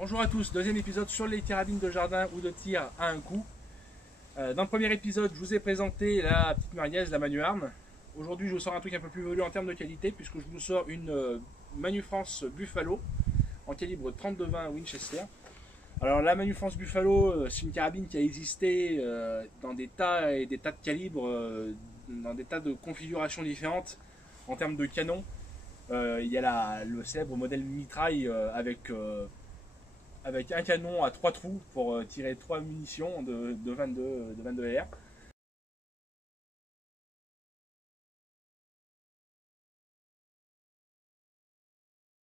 Bonjour à tous, deuxième épisode sur les carabines de jardin ou de tir à un coup. Dans le premier épisode, je vous ai présenté la petite Marniaise, la Manu-Arme. Aujourd'hui, je vous sors un truc un peu plus évolué en termes de qualité, puisque je vous sors une Manu-France Buffalo en calibre 32-20 Winchester. Alors la Manu-France Buffalo, c'est une carabine qui a existé dans des tas et des tas de calibres, dans des tas de configurations différentes en termes de canon. Il y a le célèbre modèle mitraille avec un canon à 3 trous pour tirer 3 munitions de 22 R.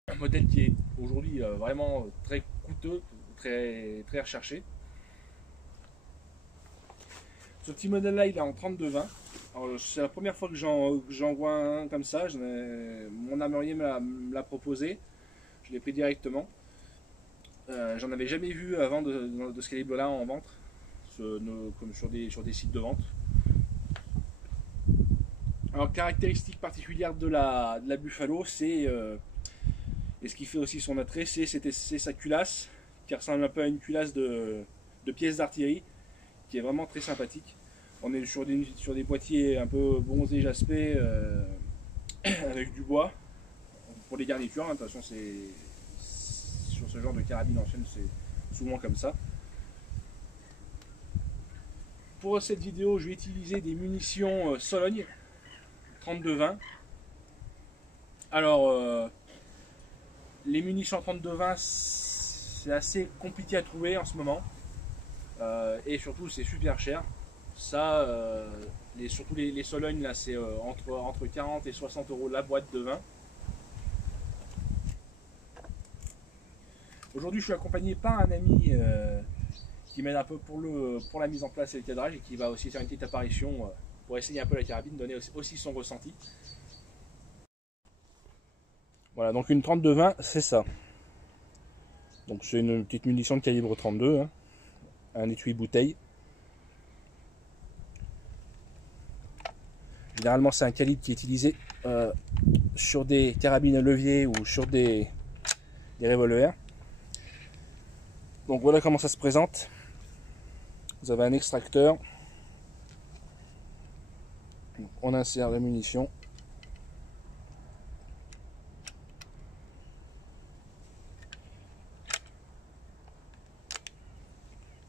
Un modèle qui est aujourd'hui vraiment très coûteux, très recherché. Ce petit modèle là, il est en 32-20. C'est la première fois que j'en vois un comme ça. Mon armurier me l'a proposé. Je l'ai pris directement. J'en avais jamais vu avant de ce calibre là en vente, comme sur des sites de vente. Alors, caractéristique particulière de la Buffalo, et ce qui fait aussi son attrait, c'est sa culasse, qui ressemble un peu à une culasse de pièces d'artillerie, qui est vraiment très sympathique. On est sur des boîtiers un peu bronzés, jaspés, avec du bois, pour les garnitures. De toute façon, sur ce genre de carabine ancienne, c'est souvent comme ça. Pour cette vidéo, je vais utiliser des munitions Sologne 32-20. Alors, les munitions 32-20, c'est assez compliqué à trouver en ce moment. Et surtout, c'est super cher. Ça, surtout les Sologne, là, c'est entre 40 et 60 € la boîte de 20. Aujourd'hui, je suis accompagné par un ami qui m'aide un peu pour la mise en place et le cadrage, et qui va aussi faire une petite apparition pour essayer un peu la carabine, donner aussi son ressenti. Voilà, donc une 32-20, c'est ça. Donc c'est une petite munition de calibre 32, hein, un étui bouteille. Généralement, c'est un calibre qui est utilisé sur des carabines à levier ou sur des revolvers. Donc voilà comment ça se présente. Vous avez un extracteur. On insère la munition.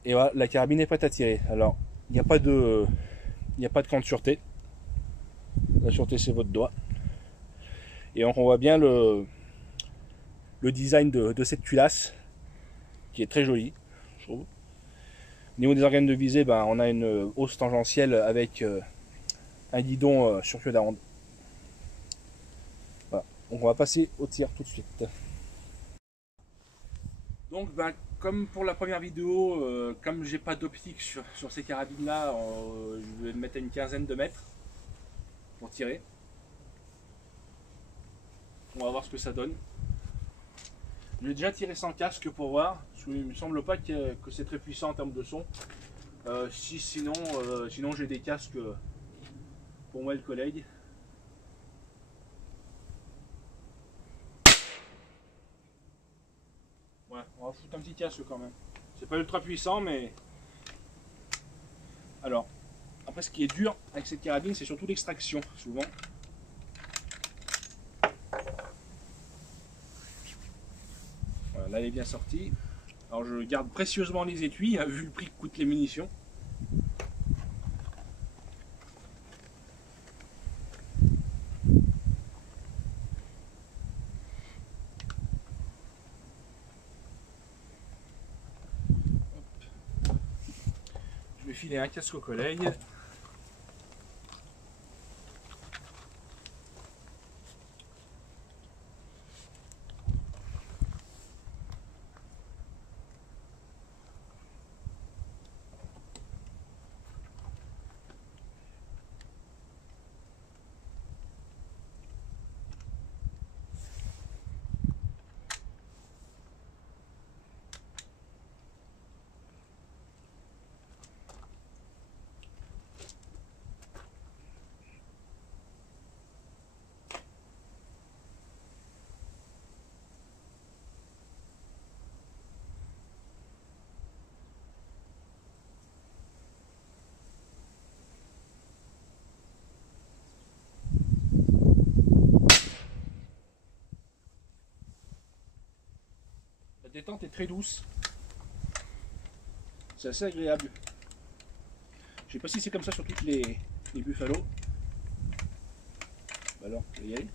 Et voilà, la carabine est prête à tirer. Alors, il n'y a pas de camp de sûreté. La sûreté, c'est votre doigt. Et on voit bien le design de cette culasse, qui est très jolie, je trouve. Au niveau des organes de visée, on a une hausse tangentielle avec un guidon sur queue d'aronde. Voilà. Donc on va passer au tir tout de suite. Donc comme pour la première vidéo, comme j'ai pas d'optique sur ces carabines là, je vais me mettre à une quinzaine de mètres pour tirer. On va voir ce que ça donne. Je vais déjà tirer sans casque pour voir, parce qu'il me semble pas que c'est très puissant en termes de son. Sinon j'ai des casques pour moi et le collègue. Ouais, on va foutre un petit casque quand même. C'est pas ultra puissant, mais... Alors, après ce qui est dur avec cette carabine, c'est surtout l'extraction, souvent. Voilà, là elle est bien sortie. Alors je garde précieusement les étuis, vu le prix que coûtent les munitions. Je vais filer un casque au collègue. détente est très douce. C'est assez agréable. Je sais pas si c'est comme ça sur toutes les Buffalo. Bah alors, je vais y aller.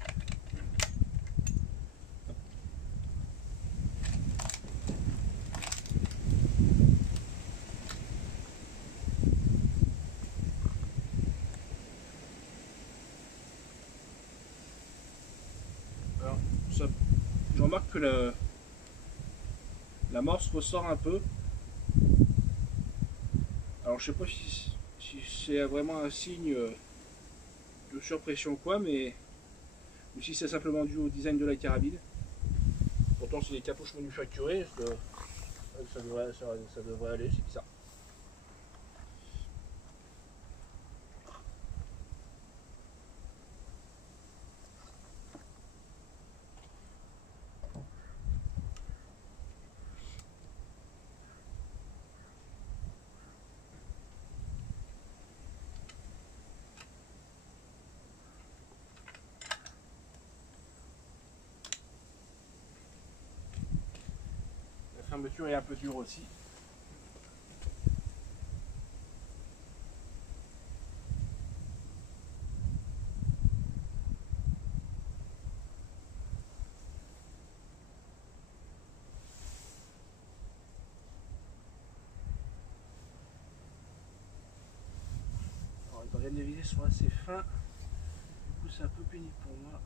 Alors, ça, je remarque que l'amorce ressort un peu. Alors je sais pas si c'est vraiment un signe de surpression ou quoi, mais ou si c'est simplement dû au design de la carabine. Pourtant c'est des cartouches manufacturées, ça devrait aller, c'est bizarre. La fermeture est un peu dure aussi. Alors, les organes de visée sont assez fins, du coup c'est un peu pénible pour moi.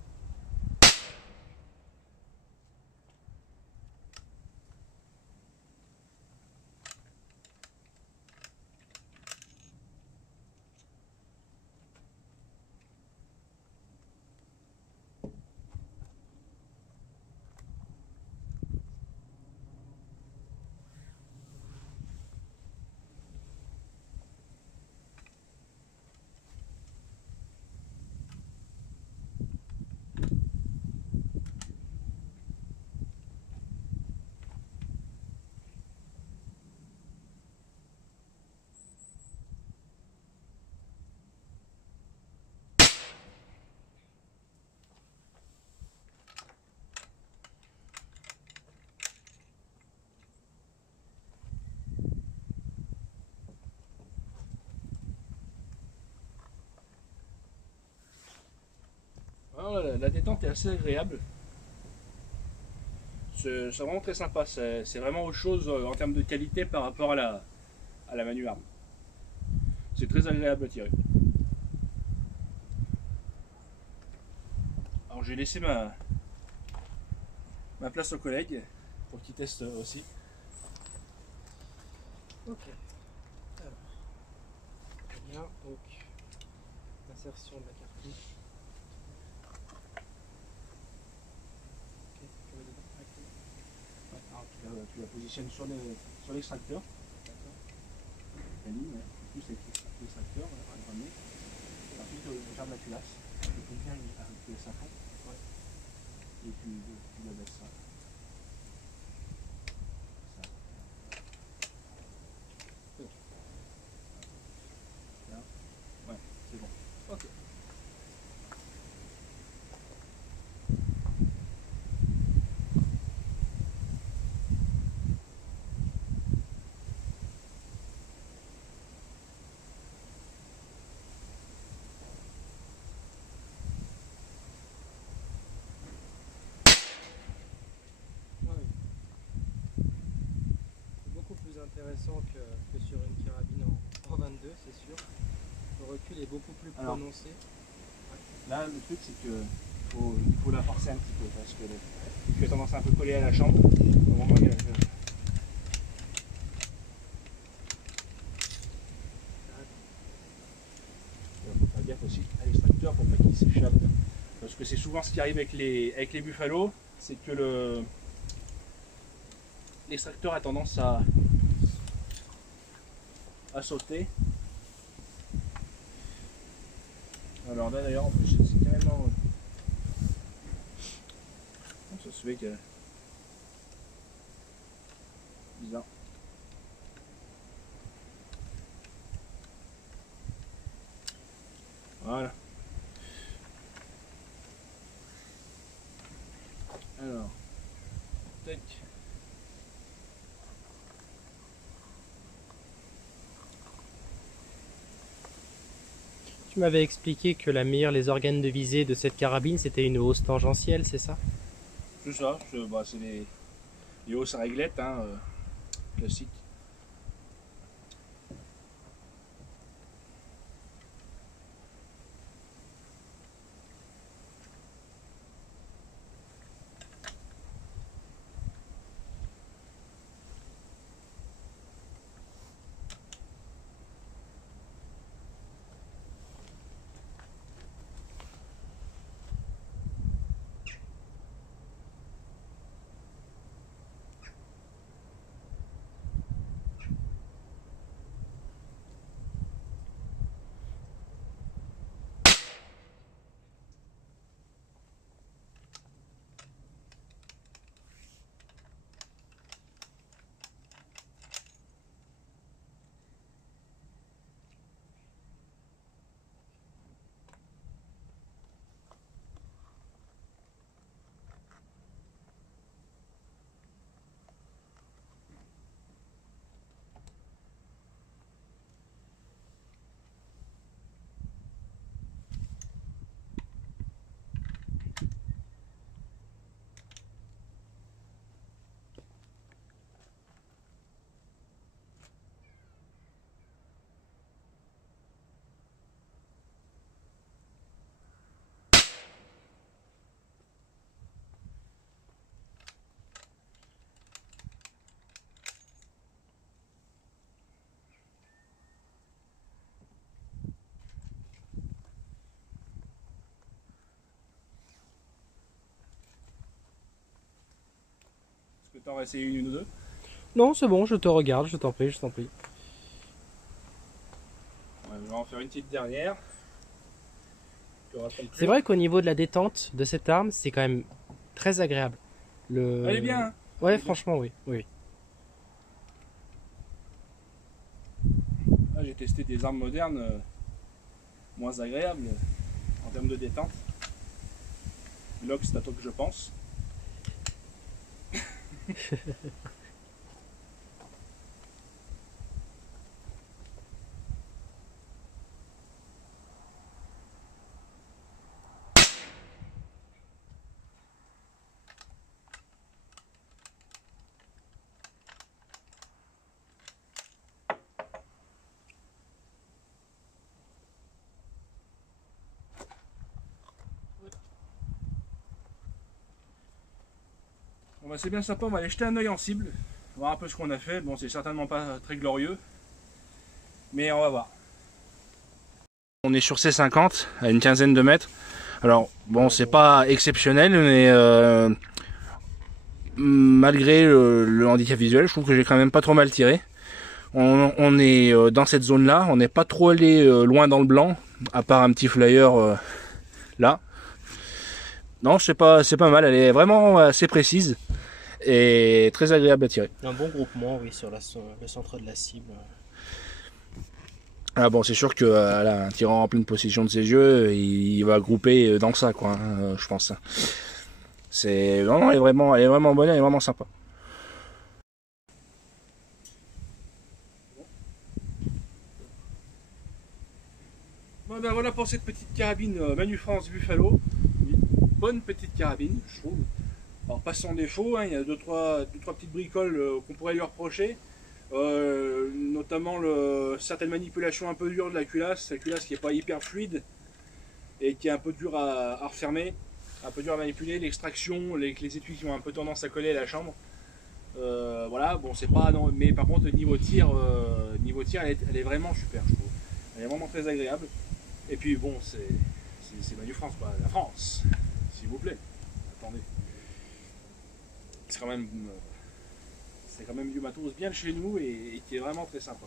Alors, la détente est assez agréable. C'est vraiment très sympa, c'est vraiment autre chose en termes de qualité par rapport à la Manuarm. C'est très agréable à tirer. Alors j'ai laissé ma place aux collègues pour qu'ils testent aussi. Ok. Alors, très bien. Donc, insertion de la cartouche. Ok, tu veux dedans directement. Alors, tu la positionnes sur l'extracteur. D'accord. La ligne, ouais. Plus c'est l'extracteur, voilà, par le ensuite, tu fermes la culasse. Tu peux bien avec le sapin. Ouais. Et tu la baisses ça. Là. Ouais, c'est bon. Ok. Ah oui. C'est beaucoup plus intéressant que sur une carabine en 22, c'est sûr. Le recul est beaucoup plus Alors, prononcé. là, le truc, c'est que il faut la forcer un petit peu parce que tu as tendance à un peu coller à la chambre. Au moment où il y a faut faire gaffe aussi à l'extracteur pour pas qu'il s'échappe. Parce que c'est souvent ce qui arrive avec les Buffalo, c'est que l'extracteur a tendance à sauter. Alors là d'ailleurs en plus c'est carrément. Ça se fait que. Bizarre. Voilà. Alors. Tac. tu m'avais expliqué que les organes de visée de cette carabine, c'était une hausse tangentielle, c'est ça? C'est ça, bah, c'est les hausses à réglette, hein, classiques. Est-ce que tu en as essayé une ou deux? Non, c'est bon, je te regarde, je t'en prie, je t'en prie. Ouais, je vais en faire une petite dernière. C'est vrai qu'au niveau de la détente de cette arme, c'est quand même très agréable. Elle est bien, hein? Ouais, franchement, oui. Oui. Là, j'ai testé des armes modernes moins agréables en termes de détente. L'Ox, c'est à toi que je pense. Bon, bah, c'est bien sympa, on va aller jeter un œil en cible, voir un peu ce qu'on a fait. Bon, c'est certainement pas très glorieux, mais on va voir. On est sur C50 à une quinzaine de mètres. Alors bon, c'est pas exceptionnel, mais malgré le handicap visuel, je trouve que j'ai quand même pas trop mal tiré. On est dans cette zone là, on n'est pas trop allé loin dans le blanc, à part un petit flyer là. Non, c'est pas mal, elle est vraiment assez précise et très agréable à tirer. Un bon groupement, oui, sur le centre de la cible. Ah bon, c'est sûr que là, un tirant en pleine possession de ses yeux, il va grouper dans ça, quoi, hein, je pense. C'est non, elle est vraiment bonne, elle est vraiment sympa. Bon ben voilà pour cette petite carabine Manufrance Buffalo. Une bonne petite carabine, je trouve. Alors pas sans défaut, hein, il y a deux trois petites bricoles qu'on pourrait lui reprocher. Notamment certaines manipulations un peu dures de la culasse qui n'est pas hyper fluide et qui est un peu dur à refermer, un peu dur à manipuler, l'extraction, les étuis qui ont un peu tendance à coller à la chambre. Voilà, bon c'est pas non, mais par contre niveau tir elle est vraiment super, je trouve. Elle est vraiment très agréable. Et puis bon, c'est Manufrance, quoi, la France, s'il vous plaît. Attendez. C'est quand même du matos bien de chez nous et qui est vraiment très sympa.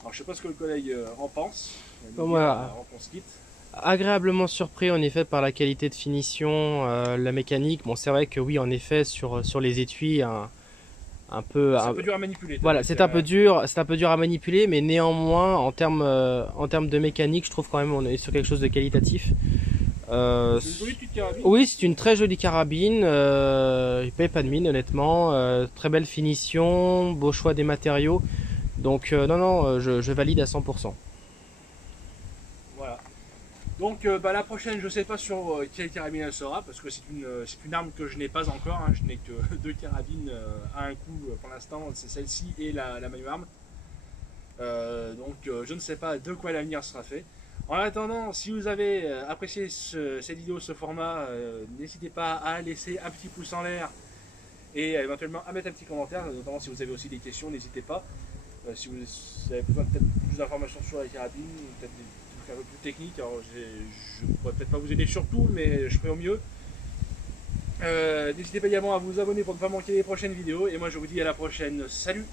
Alors je sais pas ce que le collègue en pense. Voilà. On se quitte. Agréablement surpris en effet par la qualité de finition, la mécanique. Bon, c'est vrai que oui, en effet, sur les étuis, un peu dur à manipuler. Voilà, c'est un peu dur à manipuler, mais néanmoins, en termes de mécanique, je trouve quand même on est sur quelque chose de qualitatif. C'est une jolie petite carabine. Oui, c'est une très jolie carabine. Il ne paye pas de mine, honnêtement. Très belle finition, beau choix des matériaux. Donc non, je valide à 100%. Donc la prochaine, je sais pas sur quelle carabine elle sera, parce que c'est une arme que je n'ai pas encore, hein. Je n'ai que 2 carabines à un coup pour l'instant, c'est celle-ci et la Manuarm. Donc je ne sais pas de quoi l'avenir sera fait. En attendant, si vous avez apprécié cette vidéo, ce format, n'hésitez pas à laisser un petit pouce en l'air et éventuellement à mettre un petit commentaire, notamment si vous avez aussi des questions, n'hésitez pas. Si vous avez besoin peut-être plus d'informations sur la carabine, peut-être des trucs un peu plus techniques, alors je ne pourrais peut-être pas vous aider sur tout, mais je ferai au mieux. N'hésitez pas également à vous abonner pour ne pas manquer les prochaines vidéos, et moi je vous dis à la prochaine, salut!